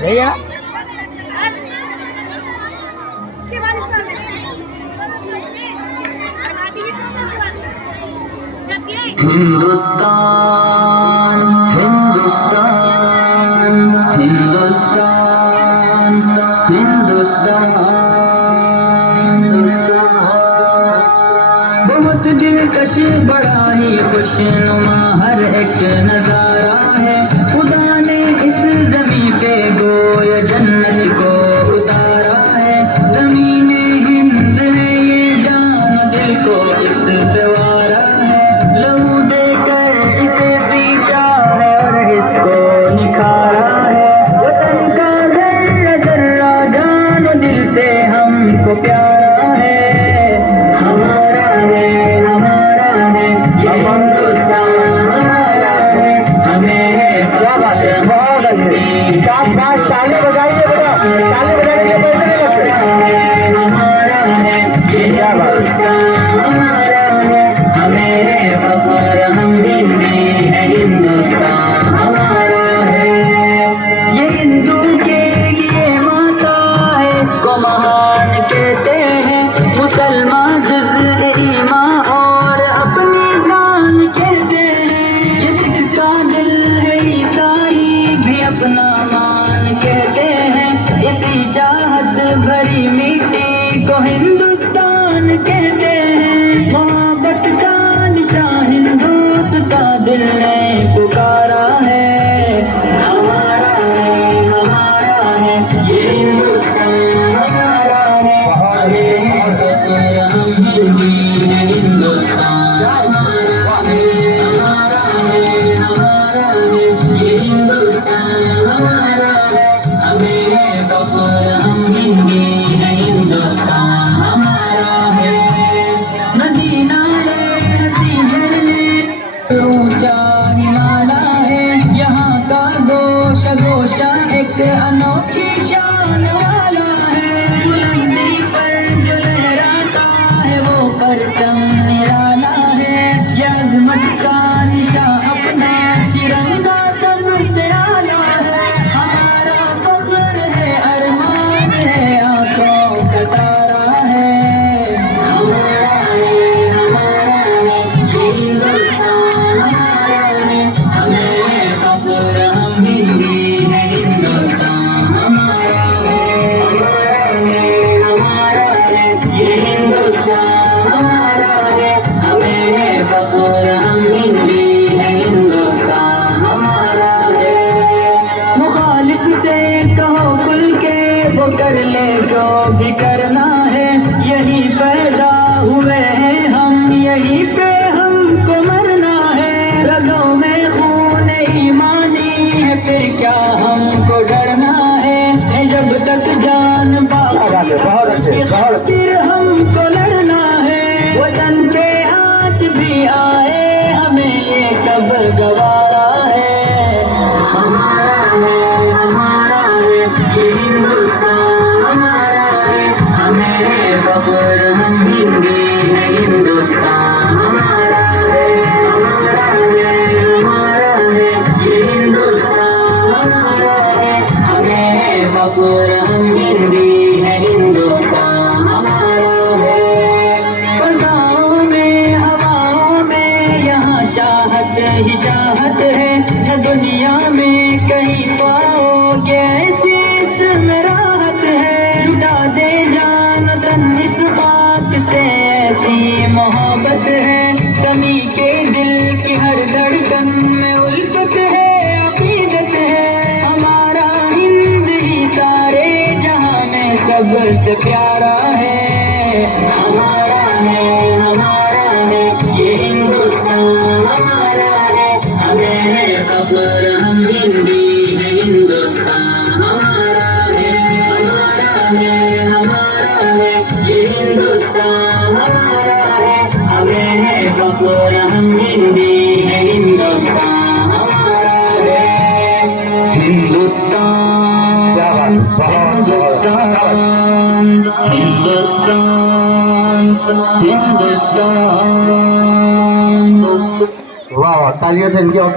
यही है ना? हिंदुस्तान हिंदुस्तान हिंदुस्तान हिंदुस्तान बहुत दिलकश बड़ा ही खुशनुमा हर एक नजारा है। खुदा ने इस जमीन पे गोया जन्नत को उतारा है। ज़मीने हिंद है ये जान दिल को इस द्वारा है। लहू देकर इसे सींचा है और इसको निखारा है। वतन का जर्रा जर्रा जान दिल से हमको प्यारा है। हमारा है ये हिंदुस्तान हमारा है। हमें है क्या बात है, बहुत अच्छे। शाबाश, ताली बजाइए बेटा, ताली बजाइए, पैसे नहीं लगते। हमारा है ये हिंदुस्तान हमारा है। हमें है फख्र हम हिंदी है। हिंदुस्तान हमारा है। ये हिंदू के लिए माता है, इसको महान कहते हैं। मुसलमान जुज़ ईमान और अपनी जान कहते हैं। ये सिख का दिल है, ईसाई भी अपना मान कहते हैं। इसी चाहत भरी मिट्टी को हिंदुस्तान कहते हैं। मोहब्बत का निशान हिंदूस का दिल ने पुकारा है। हमारा है ये हिंदुस्तान हमारा है। हमें है फख्र हम हिंदी है। हिंदुस्तान हमारा है। हमारा है ये हिंदुस्तान हमारा है। हमें है फख्र हम हिंदी है। हिंदुस्तान हमारा है। नदी नाले हंसी झरने ऊंचा हिमालय है। यहाँ का गोशा एक अनोखी शान वाला है। बुलंदी पर जो लहराता है वो परचम निराला है। ये अज़मत का निशान अपना तिरंगा सबसे आला है। हमारा फख्र है, अरमान है, आंखों का तारा है। हमारा है ये हिंदुस्तान हमारा है। हमें है फख्र हम हिंदी है। हिंदुस्तान हमारा है। ये हिंदुस्तान हमारा है। हमें है फख्र हम हिंदी है। हिंदुस्तान हमारा है। मुखालिफ से कहो खुल के वो कर ले जो भी करना है। यही पैदा हुए हैं हम, यही पे हमको मरना है। रगों में खून ईमानी है, फिर क्या हमको डरना है। जब तक जान बाकी बहुत अच्छे, बहुत अच्छे। फिर हमको लड़ना है। वतन पे आँच भी आए हमें ये कब गवारा है। हमारा है ये हिंदुस्तान हमारा है। हमें है फख्र हम हिंदी है। हिंदुस्तान हमारा है। ये हिंदुस्तान हमारा है। हमें है फख्र हम हिंदी है। हिंदुस्तान हमारा है। फज़ाओं में हवाओं में यहाँ चाहत ही चाहत है। न दुनिया में कहीं पाओगे ऐसी इसमें राहत है। लुटा दे जान तन इस खाक से, ऐसी मोहब्बत है। कमी के दिल की हर धड़कन में उल्फत है, अकीदत है। हमारा हिंद ही सारे जहां में सबसे प्यारा है। हमारा है ये हिंदुस्तान हमारा है। हमें है फख्र हम हिंदी है। हिंदुस्तान हमारा है। ये हिंदुस्तान हमारा है। हमें है फख्र हम हिंदी है। हिंदुस्तान हमारा है। हिंदुस्तान हिंदुस्तान हिंदुस्तान हिंदुस्तान। वाह वाह, तालियों से इनकी हौसला